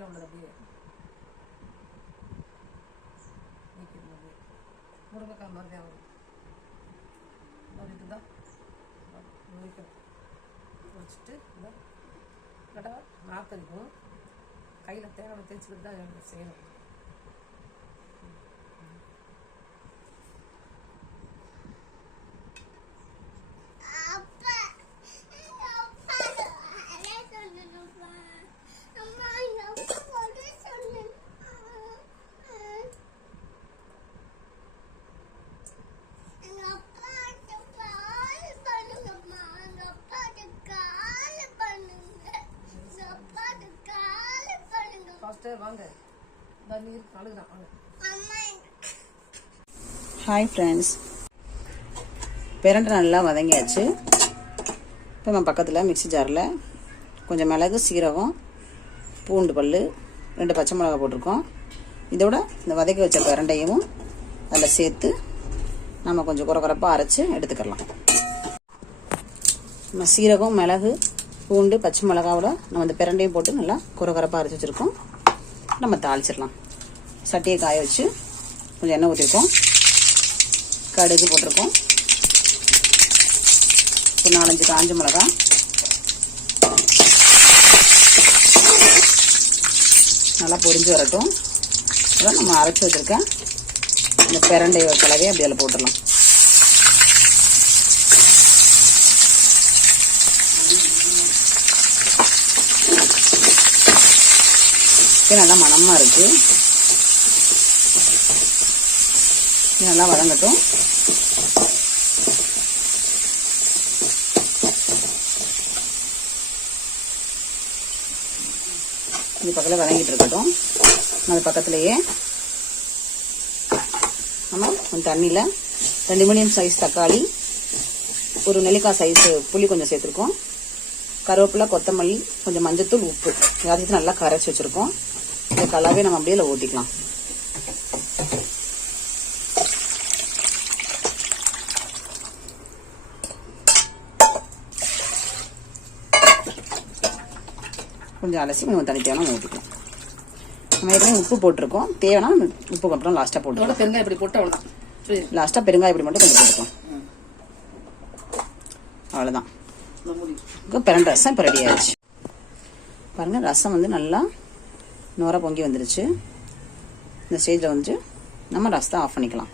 மேலே உள்ளது அப்படியே. நீக்கிடணும் அப்படியே முருங்கைக்காய் மாதிரி தான் வரும். அது இதுதான். நுழைக்கணும் முடிச்சுட்டு இந்த கடை நாத்தடிக்கும் கையில் தேவை தேய்ச்சிக்கிட்டு தான் செய்யணும். வாங்க. நீர் வாங்க. ஹாய் ஃப்ரெண்ட்ஸ் பிரண்டை நல்லா வதங்கியாச்சு. இப்போ நம்ம பக்கத்தில் மிக்ஸி ஜாரில் கொஞ்சம் மிளகு சீரகம் பூண்டு பல் ரெண்டு பச்சை மிளகா போட்டிருக்கோம். இதோட இந்த வதக்கி வச்ச பிரண்டையும் அதில் சேர்த்து நம்ம கொஞ்சம் குறக்குறப்பாக அரைச்சி எடுத்துக்கலாம். நம்ம சீரகம் மிளகு பூண்டு பச்சை மிளகாவோட நம்ம அந்த பிரண்டையும் போட்டு நல்லா குறக்குறப்பாக அரைச்சி வச்சுருக்கோம். நம்ம தாளிச்சிடலாம். சட்டியை காய வச்சு கொஞ்சம் எண்ணெய் ஊற்றிருக்கோம் கடுகு போட்டிருக்கோம். ஒரு நாலஞ்சு காஞ்ச மிளகா. நல்லா பொரிஞ்சு வரட்டும். அதான் நம்ம அரைச்சி வச்சுருக்கேன் இந்த பிரண்டை கலவையை அப்படி அதில் போட்டுடலாம். இது நல்லா மணமாக இருக்கு. நல்லா வதங்கட்டும். இந்த பக்கத்தில் வதங்கிட்டு இருக்கட்டும். அது பக்கத்துலேயே நம்ம கொஞ்சம் தண்ணியில் ரெண்டு மீடியம் சைஸ் தக்காளி ஒரு நெல்லிக்காய் சைஸ் புளி கொஞ்சம் சேர்த்துருக்கோம். கருவேப்பிலை கொத்தமல்லி கொஞ்சம் மஞ்சத்தூள் உப்பு. எல்லாத்தையும் நல்லா கரைச்சி வச்சுருக்கோம். இந்த கலவே நம்ம அப்படியே ஊற்றிக்கலாம் கொஞ்சம் அலசி நம்ம தனி தேவையான ஊற்றிக்கலாம் நம்ம ஏற்கனவே உப்பு போட்டிருக்கோம். தேவைன்னா உப்பு மட்டும் லாஸ்ட்டாக இதோட போட்டுக்கலாம். பெருங்காயம் இப்படி போட்டு அவ்வளோதான் லாஸ்ட்டாக பெருங்காய இப்படி மட்டும் கொஞ்சம் போட்டுக்கலாம். அவ்வளோதான் பிரண்ட ரசம் இப்போ ரெடி ஆயிடுச்சு. பாருங்கள் ரசம் வந்து நல்லா நுர பொங்கி வந்துருச்சு. இந்த ஸ்டேஜில் வந்துட்டு நம்ம ரசத்தை ஆஃப் பண்ணிக்கலாம்.